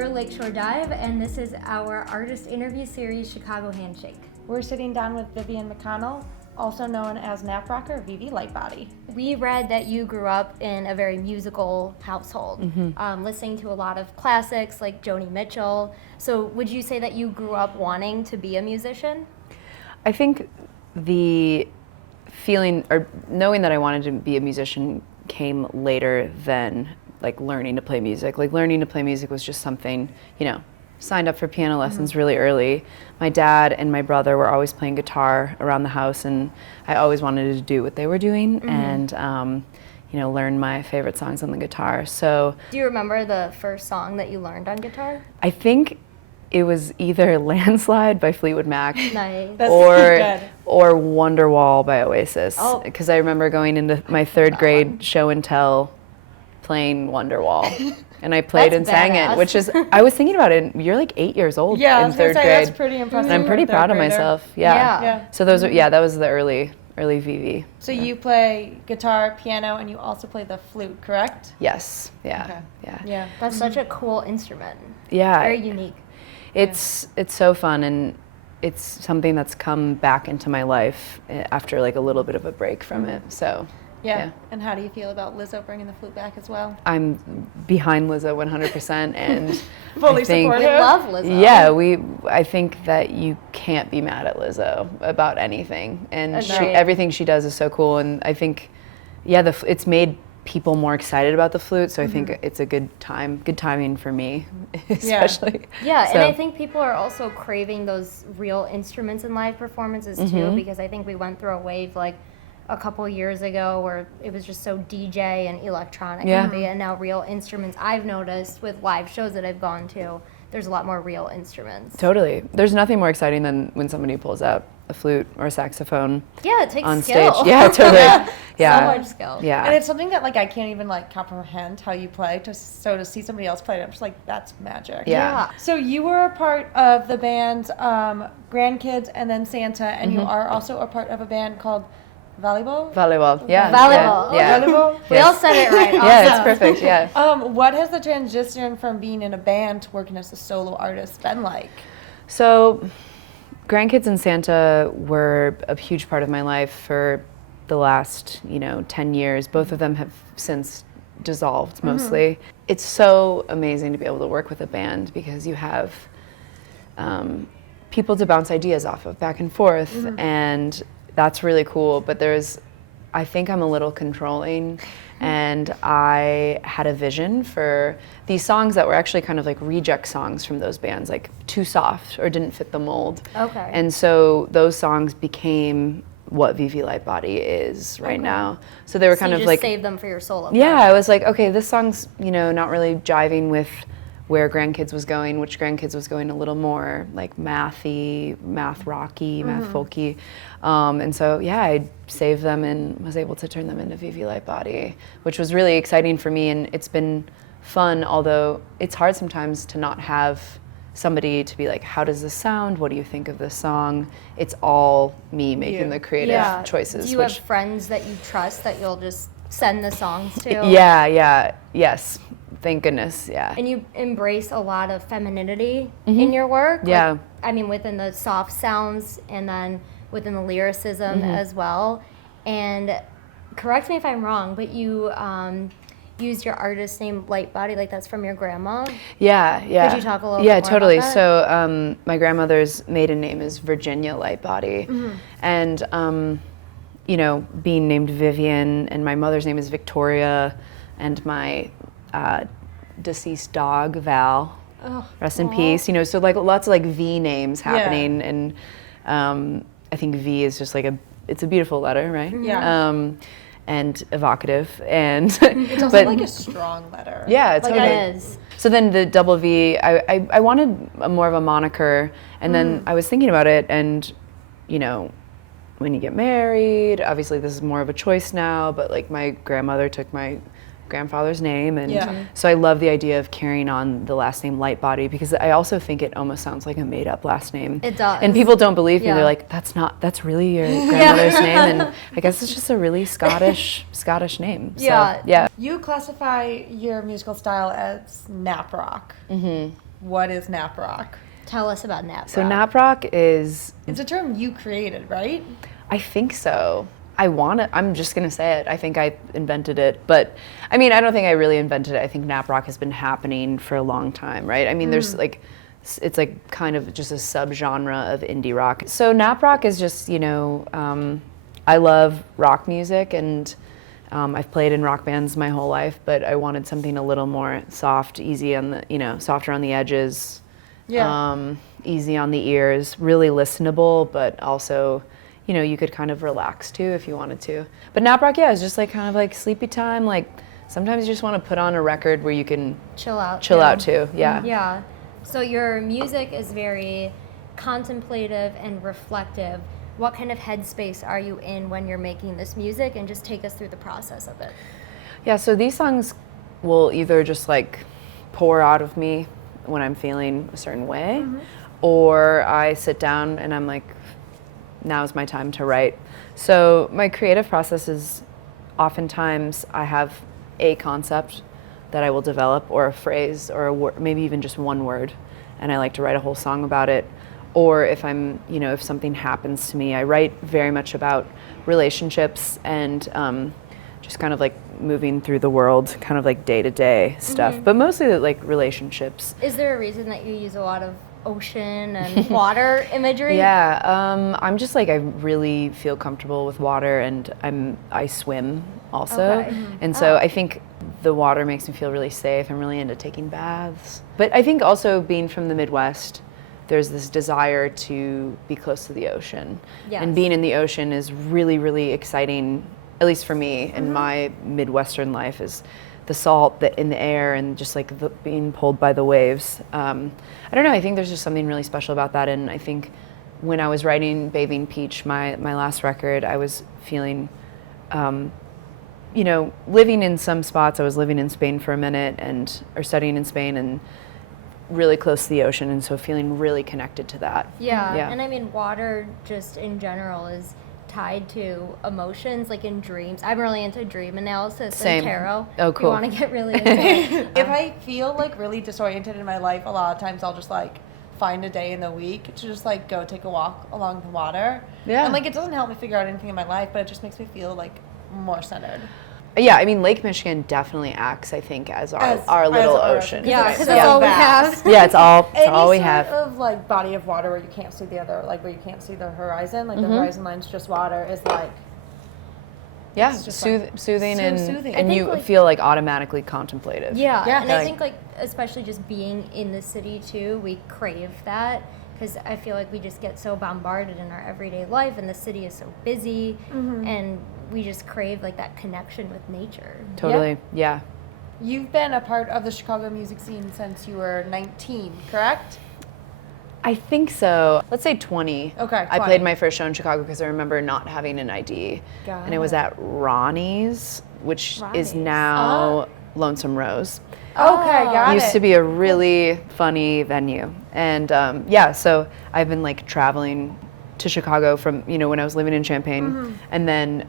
We're Lakeshore Dive, and this is our artist interview series, Chicago Handshake. We're sitting down with Vivian McConnell, also known as nap rocker Vivi Lightbody. We read that you grew up in a very musical household, listening to a lot of classics like Joni Mitchell. So would you say that you grew up wanting to be a musician? I think the feeling or knowing that I wanted to be a musician came later than like learning to play music. Like learning to play music was just something, signed up for piano lessons really early. My dad and my brother were always playing guitar around the house, and I always wanted to do what they were doing and learn my favorite songs on the guitar. So do you remember the first song that you learned on guitar? I think it was either Landslide by Fleetwood Mac Nice. or Wonderwall by Oasis. Because I remember going into my third grade show and tell playing Wonderwall. And I played and sang it, which is, I was thinking about it, you're like 8 years old in third grade. That's pretty impressive. And I'm pretty proud of myself. Yeah. So those are, that was the early Vivi. So you play guitar, piano, and you also play the flute, correct? Yes. Yeah. Okay. Yeah. That's such a cool instrument. Yeah. Very unique. It's so fun, and it's something that's come back into my life after like a little bit of a break from it. So. Yeah. And how do you feel about Lizzo bringing the flute back as well? I'm behind Lizzo 100%, and fully supportive. We love Lizzo. Yeah, I think that you can't be mad at Lizzo about anything, and everything she does is so cool. And I think, it's made people more excited about the flute. So I think it's a good timing for me, especially. Yeah, and I think people are also craving those real instruments in live performances too, because I think we went through a wave like a couple years ago where it was just so DJ and electronic heavy, and now real instruments. I've noticed with live shows that I've gone to, there's a lot more real instruments. Totally. There's nothing more exciting than when somebody pulls out a flute or a saxophone. Yeah, it takes on skill. Stage. Yeah, totally. So much skill. Yeah. And it's something that like I can't even like comprehend how you play. So to see somebody else play it, I'm just like, that's magic. Yeah. So you were a part of the band's Grandkids and then Santa, and you are also a part of a band called Volleyball? Volleyball, yeah. Volleyball. Yeah. Volleyball? We all said it right. Yeah, it's perfect, yeah. What has the transition from being in a band to working as a solo artist been like? So, Grandkids and Santa were a huge part of my life for the last, 10 years. Both of them have since dissolved, mostly. It's so amazing to be able to work with a band because you have people to bounce ideas off of back and forth, and that's really cool. But I think I'm a little controlling, and I had a vision for these songs that were actually kind of like reject songs from those bands, like too soft or didn't fit the mold. Okay. And so those songs became what Vivi Lightbody is right now. So they were kind of like save them for your solo. Yeah, I was like, okay, this song's not really jiving with where Grandkids was going, which Grandkids was going a little more like mathy, math rocky, math folky. And so, I saved them and was able to turn them into Vivi Lightbody, which was really exciting for me. And it's been fun, although it's hard sometimes to not have somebody to be like, how does this sound? What do you think of this song? It's all me making the creative choices. Do you have friends that you trust that you'll just send the songs to? Yes. Thank goodness, yeah. And you embrace a lot of femininity in your work. Yeah. Within the soft sounds and then within the lyricism as well. And correct me if I'm wrong, but you used your artist name Lightbody, like that's from your grandma? Yeah. Could you talk a little bit more totally. about that? So my grandmother's maiden name is Virginia Lightbody. And, being named Vivian, and my mother's name is Victoria, and my deceased dog Val, rest in peace. So like lots of like V names happening, and I think V is just like it's a beautiful letter, right? Yeah. And evocative, and it's also like a strong letter. Yeah, it's like totally. it is. So then the double V, I wanted more of a moniker, and then I was thinking about it, and when you get married, obviously this is more of a choice now, but like my grandmother took my grandfather's name, and so I love the idea of carrying on the last name Lightbody, because I also think it almost sounds like a made-up last name. It does. And people don't believe me. They're like, that's really your grandmother's name, and I guess it's just a really Scottish name. So, Yeah. You classify your musical style as nap rock. what is nap rock? Tell us about nap rock. So nap rock is, It's a term you created, right? I think so. I'm just gonna say it. I think I invented it, but I mean, I don't think I really invented it. I think nap rock has been happening for a long time, right? I mean, there's like, it's like kind of just a subgenre of indie rock. So nap rock is just, I love rock music, and I've played in rock bands my whole life, but I wanted something a little more soft, easy on the, softer on the edges, easy on the ears, really listenable, but also, you could kind of relax too if you wanted to. But nap rock, is just like kind of like sleepy time. Like sometimes you just want to put on a record where you can chill out too. Yeah. Yeah. So your music is very contemplative and reflective. What kind of headspace are you in when you're making this music? And just take us through the process of it. Yeah, so these songs will either just like pour out of me when I'm feeling a certain way, or I sit down and I'm like, now's my time to write. So my creative process is oftentimes I have a concept that I will develop, or a phrase, or a word, maybe even just one word, and I like to write a whole song about it. Or if I'm, if something happens to me, I write very much about relationships and just kind of like moving through the world, kind of like day-to-day stuff, but mostly like relationships. Is there a reason that you use a lot of ocean and water imagery? Yeah, I'm just like, I really feel comfortable with water, and I swim also. Okay. And so I think the water makes me feel really safe. I'm really into taking baths. But I think also being from the Midwest, there's this desire to be close to the ocean. Yes. And being in the ocean is really, really exciting, at least for me in my Midwestern life, is the salt in the air and just like being pulled by the waves. I don't know, I think there's just something really special about that. And I think when I was writing Bathing Peach, my last record, I was feeling, living in some spots. I was living in Spain for a minute or studying in Spain, and really close to the ocean, and so feeling really connected to that. Yeah. And I mean, water just in general is tied to emotions, like in dreams. I'm really into dream analysis and tarot. Oh, cool. If you want to get really into it. If I feel like really disoriented in my life, a lot of times I'll just like find a day in the week to just like go take a walk along the water. Yeah. And like it doesn't help me figure out anything in my life, but it just makes me feel like more centered. Yeah, I mean, Lake Michigan definitely acts, I think, as our little ocean. Yeah, because that's all we have. Yeah, it's all we have. Any sort of like body of water where you can't see the other, like where you can't see the horizon, like the horizon line's just water, is like, yeah, it's just soothing, so and soothing. and you feel like automatically contemplative. Yeah, Yeah. and I think like especially just being in the city too, we crave that, because I feel like we just get so bombarded in our everyday life, and the city is so busy, and we just crave like that connection with nature. Totally, yeah. You've been a part of the Chicago music scene since you were 19, correct? I think so. Let's say 20. Okay, I 20. played my first show in Chicago because I remember not having an ID. Got And it was at Ronnie's, which is Ronnie's. now Lonesome Rose. Okay, got It it. used to be a really funny venue. And so I've been like traveling to Chicago from, when I was living in Champaign. And then,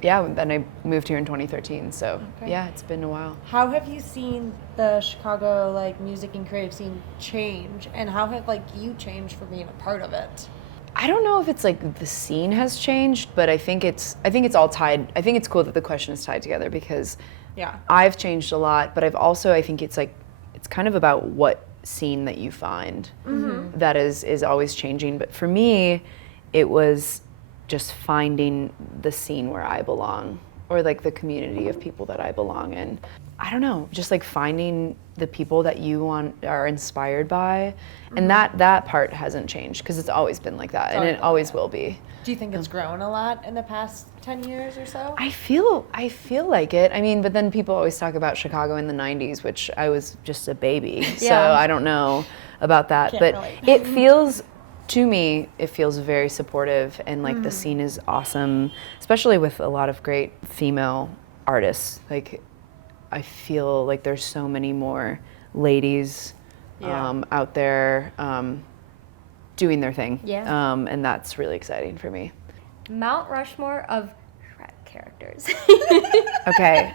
then I moved here in 2013. So yeah, it's been a while. How have you seen the Chicago like music and creative scene change, and how have like you changed for being a part of it? I don't know if it's like the scene has changed, but I think it's all tied. I think it's cool that the question is tied together, because I've changed a lot, but I think it's kind of about what scene that you find that is always changing. But for me, it was just finding the scene where I belong, or like the community of people that I belong in. I don't know, just like finding the people that you are inspired by, and that part hasn't changed, because it's always been like that, and it always will be. Do you think it's grown a lot in the past 10 years or so? I feel like it. I mean, but then people always talk about Chicago in the 90s, which I was just a baby, so I don't know about that. Can't but relate. it feels, to me, it feels very supportive, and like the scene is awesome, especially with a lot of great female artists. Like, I feel like there's so many more ladies out there doing their thing. Yeah. And that's really exciting for me. Mount Rushmore of Shrek characters. Okay,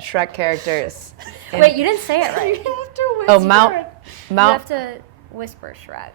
Shrek characters. Wait, you didn't say it right. You have to Oh, whisper Mount it. You have to whisper Shrek.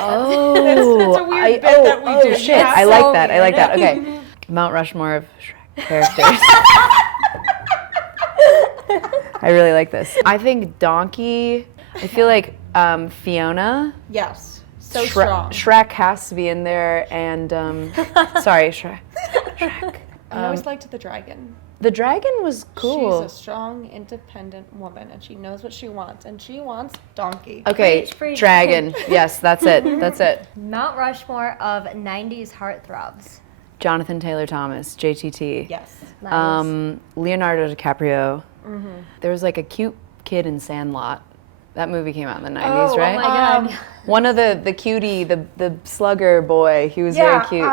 Oh, it's a weird bit that we do. shit! Yeah. I like So that. I like weird. that. Okay, Mount Rushmore of Shrek characters. I really like this. I think Donkey. I feel like Fiona. Yes. So strong. Shrek has to be in there, and sorry, Shrek. I always liked the dragon. The dragon was cool. She's a strong, independent woman, and she knows what she wants, and she wants Donkey. Okay, Preach, preach. dragon. Yes, that's it. That's it. Mount Rushmore of 90s heartthrobs. Jonathan Taylor Thomas, JTT. Yes. Nice. Leonardo DiCaprio. There was like a cute kid in Sandlot. That movie came out in the 90s, Oh, right? oh my God. One of the cutie, the slugger boy, he was very cute.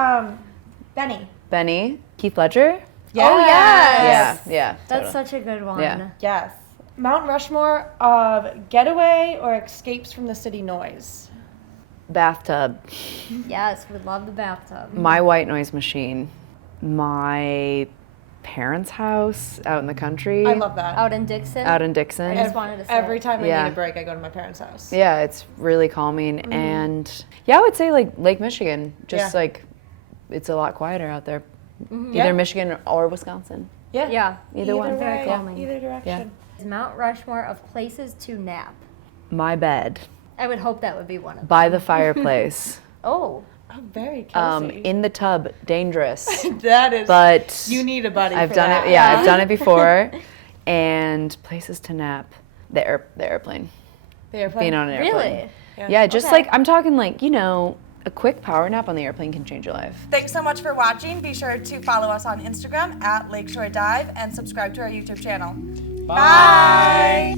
Benny. Benny, Keith Ledger. Yes. Oh, yes. Yeah. That's totally. such a good one. Yeah. Yes. Mount Rushmore of getaway or escapes from the city noise. Bathtub. Yes, we love the bathtub. My white noise machine. My parents' house out in the country. I love that. Out in Dixon. Out in Dixon. I just wanted to say Every it. time I Yeah. need a break, I go to my parents' house. Yeah, it's really calming. And yeah, I would say like Lake Michigan. Just Yeah. like it's a lot quieter out there. Either Yeah. Michigan or Wisconsin. Yeah. Yeah. Either one. Very way, calming. either direction. Mount Rushmore of places to nap. My bed I would hope that would be one of them. by the fireplace. Oh. Oh, very cozy. In the tub, dangerous. That is. But You need a buddy. I've for done that. it. Yeah, I've done it before. And places to nap. The airplane. The airplane. Being on an airplane. Really? Yeah, just Okay. like I'm talking like a quick power nap on the airplane can change your life. Thanks so much for watching. Be sure to follow us on Instagram at Lakeshore Dive and subscribe to our YouTube channel. Bye.